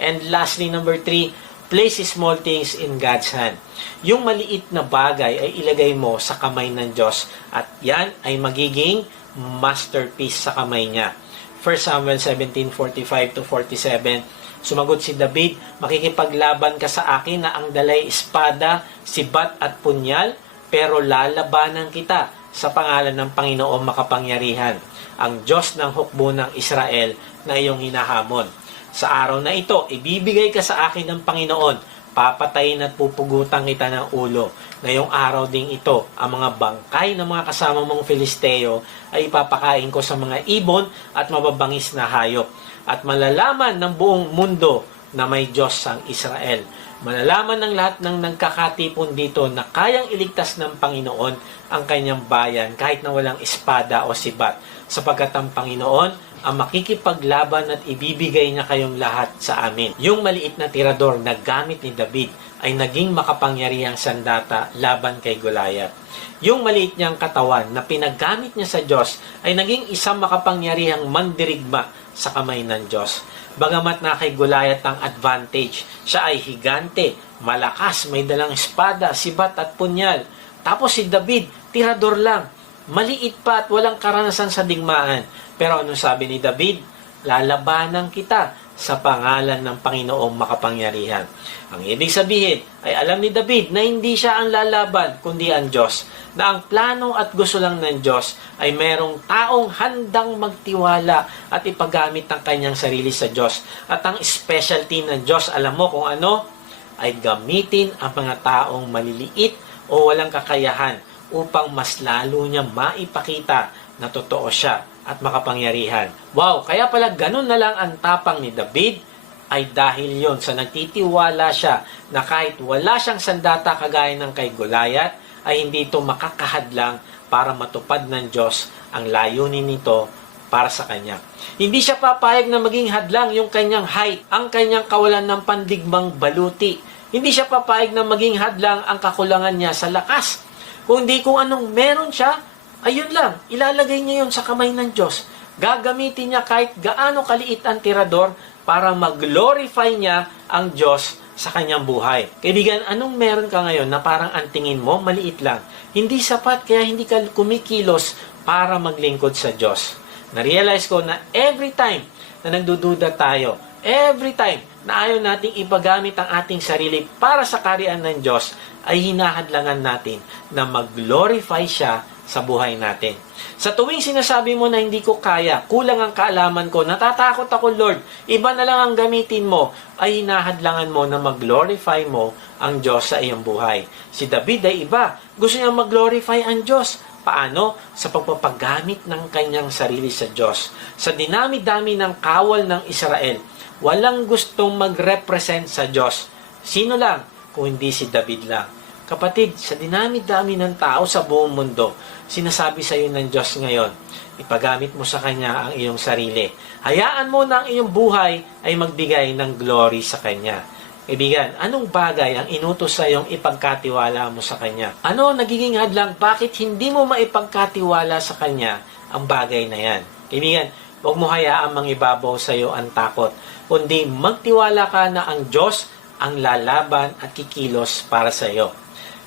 And lastly, number three, place small things in God's hand. Yung maliit na bagay ay ilagay mo sa kamay ng Diyos at yan ay magiging masterpiece sa kamay niya. 1 Samuel 17:45 to 47 Sumagot si David, makikipaglaban ka sa akin na ang dalay espada, sibat at punyal, pero lalabanan kita sa pangalan ng Panginoong makapangyarihan, ang Diyos ng hukbo ng Israel na iyong hinahamon. Sa araw na ito, ibibigay ka sa akin ng Panginoon, papatayin at pupugutan kita ng ulo. Ngayong araw ding ito, ang mga bangkay ng mga kasama mong Filisteo ay ipapakain ko sa mga ibon at mababangis na hayop. At malalaman ng buong mundo na may Diyos ang Israel. Malalaman ng lahat ng nagkakatipon dito na kayang iligtas ng Panginoon ang kanyang bayan kahit na walang espada o sibat. Sapagkat ang Panginoon ang makikipaglaban at ibibigay niya kayong lahat sa amin. Yung maliit na tirador na gamit ni David ay naging makapangyarihang sandata laban kay Goliath. Yung maliit niyang katawan na pinagamit niya sa Diyos ay naging isang makapangyarihang mandirigma sa kamay ng Diyos. Bagamat na kay Goliath ang advantage, siya ay higante, malakas, may dalang espada, sibat at punyal. Tapos si David, tirador lang, maliit pa at walang karanasan sa digmaan. Pero ano sabi ni David? Lalabanan kita sa pangalan ng Panginoong makapangyarihan. Ang ibig sabihin ay alam ni David na hindi siya ang lalaban kundi ang Diyos. Na ang plano at gusto lang ng Diyos ay merong taong handang magtiwala at ipagamit ang kanyang sarili sa Diyos. At ang specialty ng Diyos, alam mo kung ano? Ay gamitin ang mga taong maliliit o walang kakayahan upang mas lalo niya maipakita na totoo siya at makapangyarihan. Wow, kaya pala ganun na lang ang tapang ni David ay dahil yon sa nagtitiwala siya na kahit wala siyang sandata kagaya ng kay Goliath, ay hindi ito makakahadlang para matupad ng Diyos ang layunin nito para sa kanya. Hindi siya papayag na maging hadlang yung kanyang height, ang kanyang kawalan ng pandigmang baluti. Hindi siya papayag na maging hadlang ang kakulangan niya sa lakas. Kundi kung anong meron siya, ayun lang, ilalagay niya yun sa kamay ng Diyos. Gagamitin niya kahit gaano kaliit ang tirador para mag-glorify niya ang Diyos sa kanyang buhay. Kaibigan, anong meron ka ngayon na parang ang tingin mo, maliit lang. Hindi sapat kaya hindi ka kumikilos para maglingkod sa Diyos. Na-realize ko na every time na nagdududa tayo, every time na ayaw nating ipagamit ang ating sarili para sa kariyan ng Diyos, ay hinahadlangan natin na mag-glorify siya sa buhay natin. Sa tuwing sinasabi mo na hindi ko kaya, kulang ang kaalaman ko, natatakot ako Lord, iba na lang ang gamitin mo, ay hinahadlangan mo na mag-glorify mo ang Diyos sa iyong buhay. Si David ay iba, gusto niya mag-glorify ang Diyos. Paano? Sa pagpapagamit ng kanyang sarili sa Diyos. Sa dinami-dami ng kawal ng Israel, walang gustong mag-represent sa Diyos. Sino lang? Kung hindi si David lang. Kapatid, sa dinami-dami ng tao sa buong mundo, sinasabi sa iyo ng Diyos ngayon, ipagamit mo sa Kanya ang iyong sarili. Hayaan mo na ang iyong buhay ay magbigay ng glory sa Kanya. Kaibigan, anong bagay ang inutos sa iyong ipagkatiwala mo sa Kanya? Ano nagiging hadlang? Bakit hindi mo maipagkatiwala sa Kanya ang bagay na yan? Kaibigan, huwag mo hayaan mangibabaw sa iyo ang takot, kundi magtiwala ka na ang Diyos ang lalaban at kikilos para sa iyo.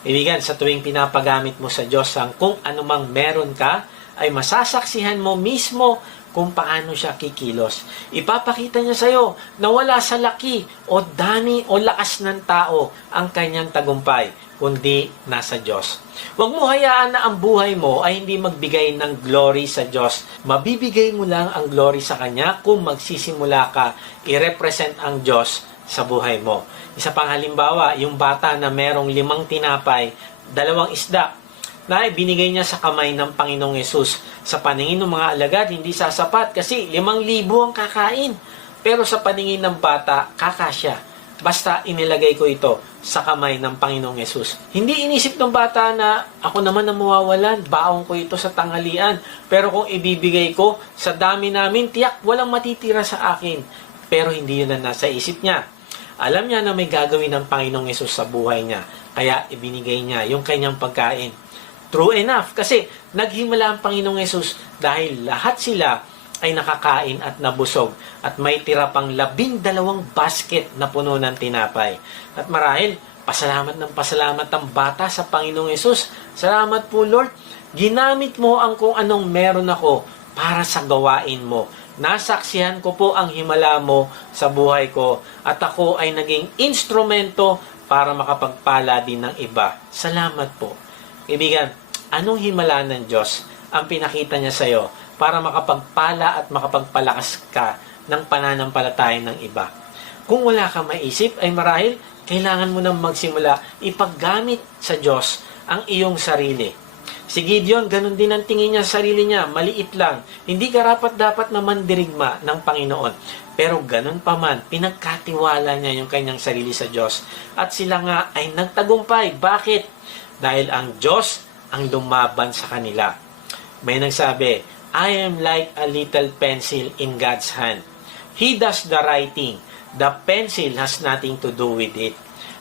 Kaibigan, sa tuwing pinapagamit mo sa Diyos ang kung anumang meron ka, ay masasaksihan mo mismo kung paano siya kikilos. Ipapakita niya sa iyo na wala sa laki o dani o lakas ng tao ang kanyang tagumpay, kundi nasa Diyos. Huwag mo hayaan na ang buhay mo ay hindi magbigay ng glory sa Diyos. Mabibigay mo lang ang glory sa Kanya kung magsisimula ka i-represent ang Diyos sa buhay mo. Isa pang halimbawa, yung bata na merong limang tinapay, dalawang isda, na binigay niya sa kamay ng Panginoong Yesus. Sa paningin ng mga alagad, hindi sasapat kasi limang libo ang kakain. Pero sa paningin ng bata, kakasya. Basta inilagay ko ito sa kamay ng Panginoong Yesus. Hindi inisip ng bata na ako naman ang mawawalan, baong ko ito sa tanghalian. Pero kung ibibigay ko sa dami namin, tiyak walang matitira sa akin. Pero hindi yun ang nasa isip niya. Alam niya na may gagawin ng Panginoong Yesus sa buhay niya. Kaya ibinigay niya yung kanyang pagkain. True enough, kasi naghimala ang Panginoong Yesus dahil lahat sila ay nakakain at nabusog at may tira pang labing dalawang basket na puno ng tinapay. At marahil, pasalamat ng pasalamat ang bata sa Panginoong Yesus. Salamat po Lord, ginamit mo ang kung anong meron ako para sa gawain mo. Nasaksihan ko po ang himala mo sa buhay ko at ako ay naging instrumento para makapagpala din ng iba. Salamat po. Kaibigan, anong himala ng Diyos ang pinakita niya sa iyo para makapagpala at makapagpalakas ka ng pananampalataya ng iba? Kung wala ka maisip, ay marahil kailangan mo nang magsimula ipaggamit sa Diyos ang iyong sarili. Si Gideon, ganun din ang tingin niya sa sarili niya, maliit lang. Hindi karapat dapat na mandirigma ng Panginoon. Pero ganun pa man, pinagkatiwala niya yung kanyang sarili sa Diyos. At sila nga ay nagtagumpay. Bakit? Dahil ang Diyos ang lumaban sa kanila. May nagsabi, I am like a little pencil in God's hand. He does the writing. The pencil has nothing to do with it.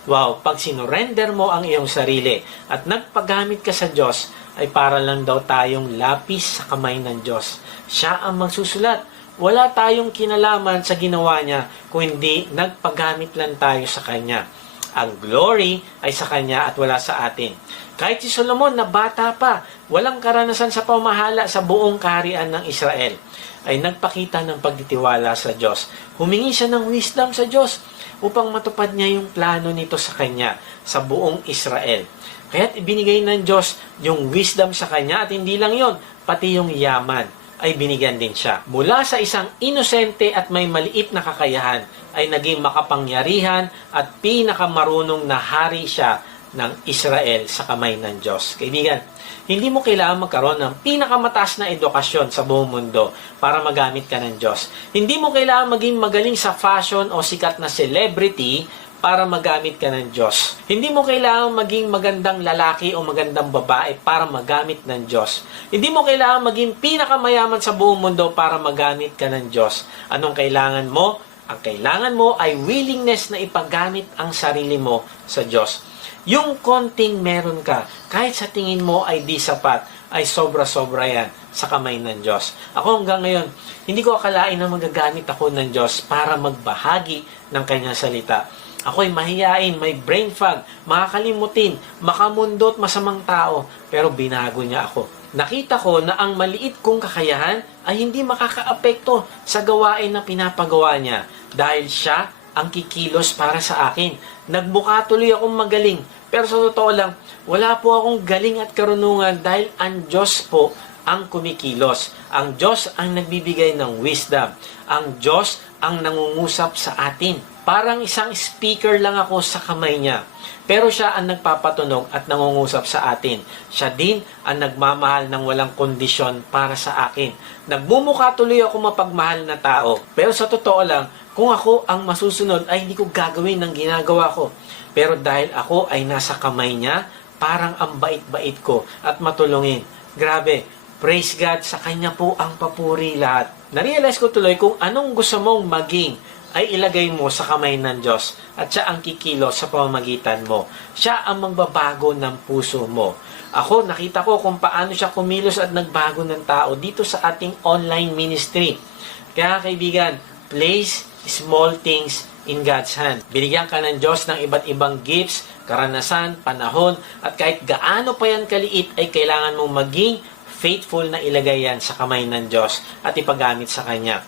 Wow, pag sinurrender mo ang iyong sarili at nagpagamit ka sa Diyos, ay para lang daw tayong lapis sa kamay ng Diyos. Siya ang magsusulat. Wala tayong kinalaman sa ginawa niya kung hindi nagpagamit lang tayo sa Kanya. Ang glory ay sa Kanya at wala sa atin. Kahit si Solomon na bata pa, walang karanasan sa pamahala sa buong kaharian ng Israel, ay nagpakita ng pagtitiwala sa Diyos. Humingi siya ng wisdom sa Diyos upang matupad niya yung plano nito sa Kanya sa buong Israel. Kaya't ibinigay ng Diyos yung wisdom sa kanya at hindi lang yon, pati yung yaman ay binigyan din siya. Mula sa isang inosente at may maliit na kakayahan ay naging makapangyarihan at pinakamarunong na hari siya ng Israel sa kamay ng Diyos. Kaibigan, hindi mo kailangan magkaroon ng pinakamataas na edukasyon sa buong mundo para magamit ka ng Diyos. Hindi mo kailangan maging magaling sa fashion o sikat na celebrity para magamit ka ng Diyos. Hindi mo kailangan maging magandang lalaki o magandang babae para magamit ng Diyos. Hindi mo kailangan maging pinakamayaman sa buong mundo para magamit ka ng Diyos. Anong kailangan mo? Ang kailangan mo ay willingness na ipagamit ang sarili mo sa Diyos. Yung konting meron ka, kahit sa tingin mo ay di sapat, ay sobra-sobra yan sa kamay ng Diyos. Ako hanggang ngayon, hindi ko akalain na magagamit ako ng Diyos para magbahagi ng kanyang salita. Ako'y mahiyain, may brain fog, makakalimutin, makamundot, masamang tao, pero binago niya ako. Nakita ko na ang maliit kong kakayahan ay hindi makakaapekto sa gawain na pinapagawa niya dahil siya ang kikilos para sa akin. Nagbuka tuloy akong magaling, pero sa totoo lang, wala po akong galing at karunungan dahil ang Diyos po ang kumikilos. Ang Diyos ang nagbibigay ng wisdom. Ang Diyos ang nangungusap sa atin. Parang isang speaker lang ako sa kamay niya. Pero siya ang nagpapatunog at nangungusap sa atin. Siya din ang nagmamahal ng walang kondisyon para sa akin. Nagmumukha tuloy ako mapagmahal na tao. Pero sa totoo lang, kung ako ang masusunod ay hindi ko gagawin ng ginagawa ko. Pero dahil ako ay nasa kamay niya, parang ang bait-bait ko at matulungin. Grabe, praise God, sa Kanya po ang papuri lahat. Narealize ko tuloy kung anong gusto mong maging ay ilagay mo sa kamay ng Diyos at siya ang kikilos sa pamamagitan mo. Siya ang magbabago ng puso mo. Ako, nakita ko kung paano siya kumilos at nagbago ng tao dito sa ating online ministry. Kaya kaibigan, place small things in God's hand. Binigyan ka ng Diyos ng iba't ibang gifts, karanasan, panahon, at kahit gaano pa yan kaliit ay kailangan mong maging faithful na ilagay yan sa kamay ng Diyos at ipagamit sa Kanya.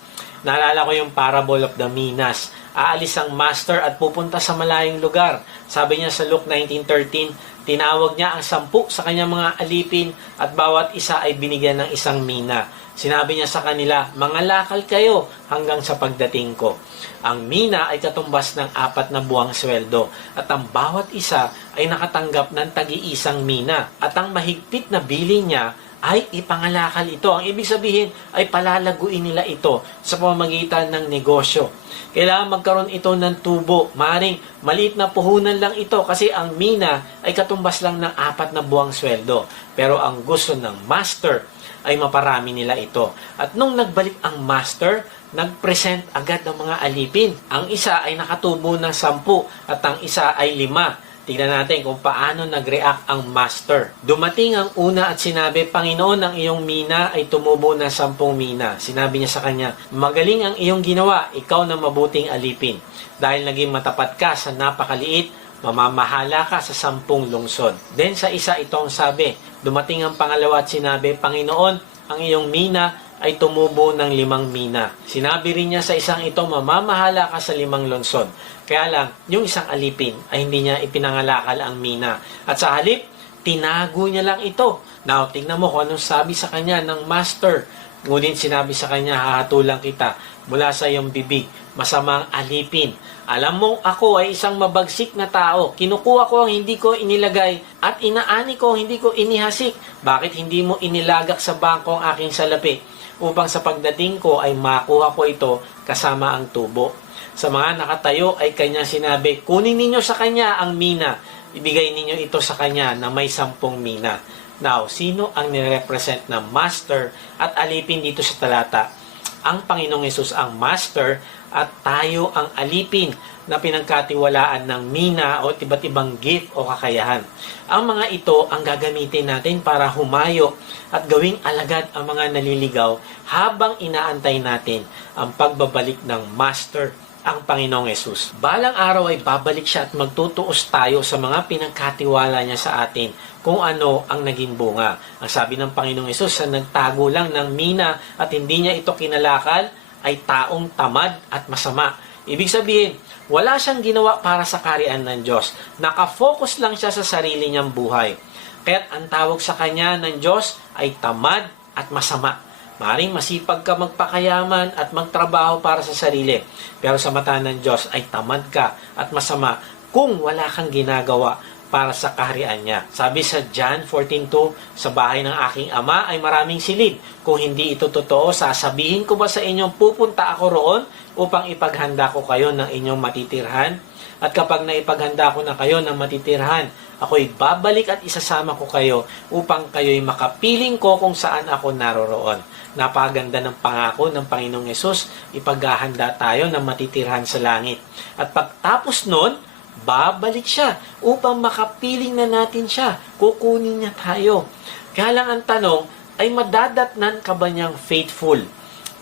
Naalala ko yung parable of the Minas. Aalis ang master at pupunta sa malayong lugar. Sabi niya sa Luke 19.13, tinawag niya ang sampu sa kanyang mga alipin at bawat isa ay binigyan ng isang mina. Sinabi niya sa kanila, mga lakal kayo hanggang sa pagdating ko. Ang mina ay katumbas ng apat na buwang sweldo at ang bawat isa ay nakatanggap ng tagi-isang mina. At ang mahigpit na bili niya ay ipangalakal ito. Ang ibig sabihin ay palalaguin nila ito sa pamamagitan ng negosyo. Kailangan magkaroon ito ng tubo. Maring maliit na puhunan lang ito kasi ang mina ay katumbas lang ng apat na buwang sweldo. Pero ang gusto ng master ay maparami nila ito. At nung nagbalik ang master, nag-present agad ng mga alipin. Ang isa ay nakatubo ng sampu at ang isa ay lima. Tingnan natin kung paano nag-react ang master. Dumating ang una at sinabi, Panginoon, ang iyong mina ay tumubo na sampung mina. Sinabi niya sa kanya, Magaling ang iyong ginawa, ikaw na mabuting alipin. Dahil naging matapat ka sa napakaliit, mamamahala ka sa sampung lungsod. Then sa isa itong sabi, dumating ang pangalawa at sinabi, Panginoon, ang iyong mina ay tumubo ng limang mina. Sinabi rin niya sa isang ito, mamamahala ka sa limang lungsod. Kaya lang, yung isang alipin ay hindi niya ipinangalakal ang mina. At sa halip, tinago niya lang ito. Now, tingnan mo kung anong sabi sa kanya ng master. Ngunit sinabi sa kanya, hahatulang kita mula sa iyong bibig, masamang alipin. Alam mo, ako ay isang mabagsik na tao. Kinukuha ko ang hindi ko inilagay at inaani ko ang hindi ko inihasik. Bakit hindi mo inilagak sa bangko ang aking salapi? Upang sa pagdating ko ay makuha ko ito kasama ang tubo. Sa mga nakatayo ay kanya sinabi, kunin ninyo sa kanya ang mina. Ibigay ninyo ito sa kanya na may sampung mina. Now, sino ang nirepresent na master at alipin dito sa talata? Ang Panginoong Yesus ang master at tayo ang alipin na pinagkatiwalaan ng mina o iba't ibang gift o kakayahan. Ang mga ito ang gagamitin natin para humayo at gawing alagad ang mga naliligaw habang inaantay natin ang pagbabalik ng master ang Panginoong Yesus. Balang araw ay babalik siya at magtutuos tayo sa mga pinagkatiwala niya sa atin kung ano ang naging bunga. Ang sabi ng Panginoong Yesus sa nagtago lang ng mina at hindi niya ito kinalakal ay taong tamad at masama. Ibig sabihin, wala siyang ginawa para sa karian ng Diyos. Nakafocus lang siya sa sarili niyang buhay. Kaya't ang tawag sa kanya ng Diyos ay tamad at masama. Maring masipag ka magpakayaman at magtrabaho para sa sarili. Pero sa mata ng Diyos ay tamad ka at masama kung wala kang ginagawa para sa kaharian niya. Sabi sa John 14.2, sa bahay ng aking ama ay maraming silid. Kung hindi ito totoo, sasabihin ko ba sa inyong pupunta ako roon upang ipaghanda ko kayo ng inyong matitirhan? At kapag naipaghanda ko na kayo ng matitirhan, ako'y babalik at isasama ko kayo upang kayo'y makapiling ko kung saan ako naroroon. Napaganda ng pangako ng Panginoong Yesus, ipaghahanda tayo ng matitirhan sa langit. At pagtapos nun, babalik siya upang makapiling na natin siya. Kukunin niya tayo. Kaya lang ang tanong, ay madadatnan ka ba niyang faithful?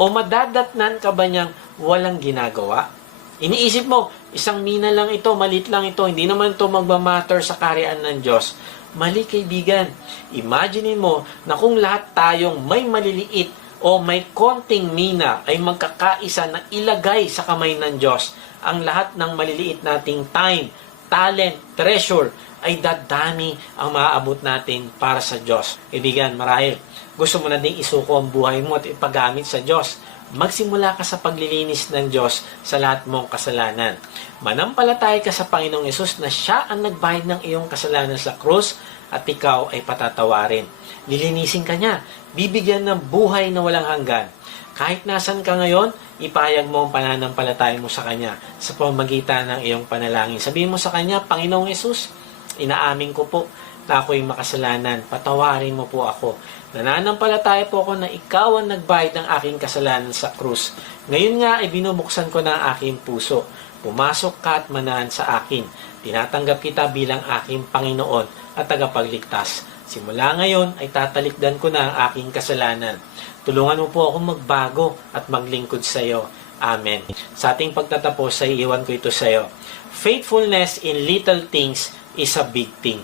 O madadatnan ka ba niyang walang ginagawa? Iniisip mo, isang mina lang ito, malit lang ito, hindi naman ito magmamatter sa karian ng Diyos. Mali kaibigan. Imagine mo na kung lahat tayong may maliliit o may konting mina ay magkakaisa na ilagay sa kamay ng Diyos, ang lahat ng maliliit nating time, talent, treasure, ay dadami ang maaabot natin para sa Diyos. Kaibigan, marahil gusto mo na ding isuko ang buhay mo at ipagamit sa Diyos magsimula ka sa paglilinis ng Diyos sa lahat mong kasalanan. Manampalataya ka sa Panginoong Yesus na siya ang nagbayad ng iyong kasalanan sa krus at ikaw ay patatawarin. Lilinisin ka niya. Bibigyan ng buhay na walang hanggan. Kahit nasan ka ngayon, ipayag mo ang pananampalataya mo sa Kanya sa pamagitan ng iyong panalangin. Sabihin mo sa Kanya, Panginoong Yesus, inaamin ko po na ako'y makasalanan. Patawarin mo po ako. Nananampalataya po ako na ikaw ang nagbayad ng aking kasalanan sa krus. Ngayon nga ay binubuksan ko na ang aking puso. Pumasok ka at manahan sa akin. Tinatanggap kita bilang aking Panginoon at tagapagligtas. Simula ngayon ay tatalikdan ko na ang aking kasalanan. Tulungan mo po ako magbago at maglingkod sa iyo. Amen. Sa ating pagtatapos ay iwan ko ito sa iyo. Faithfulness in little things is a big thing.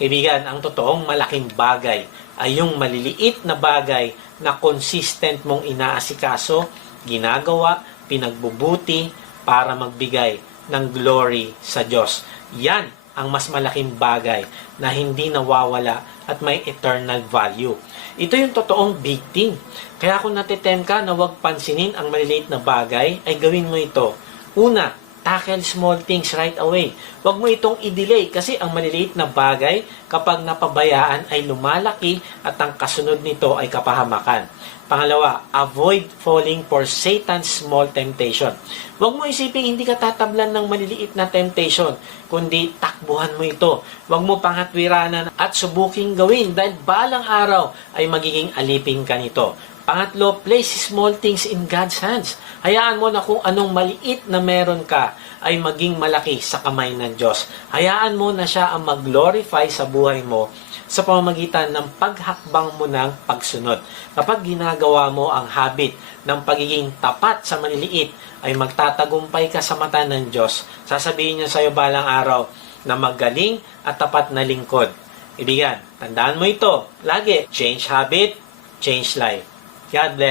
Kaibigan, ang totoong malaking bagay ay yung maliliit na bagay na consistent mong inaasikaso, ginagawa, pinagbubuti para magbigay ng glory sa Diyos. Yan ang mas malaking bagay na hindi nawawala at may eternal value. Ito yung totoong big thing. Kaya kung natitem ka na huwag pansinin ang maliliit na bagay, ay gawin mo ito. Una, tackle small things right away. Huwag mo itong i-delay kasi ang maliliit na bagay kapag napabayaan ay lumalaki at ang kasunod nito ay kapahamakan. Pangalawa, avoid falling for Satan's small temptation. Huwag mo isipin hindi ka tatablan ng maliliit na temptation, kundi takbuhan mo ito. Huwag mo pangatwiranan at subuking gawin dahil balang araw ay magiging alipin ka nito. Pangatlo, place small things in God's hands. Hayaan mo na kung anong maliit na meron ka ay maging malaki sa kamay ng Diyos. Hayaan mo na siya ang mag-glorify sa buhay mo sa pamamagitan ng paghakbang mo ng pagsunod. Kapag ginagawa mo ang habit ng pagiging tapat sa maliliit, ay magtatagumpay ka sa mata ng Diyos. Sasabihin niya sa iyo balang araw na magaling at tapat na lingkod. Ibigan, tandaan mo ito. Lagi, change habit, change life. God bless.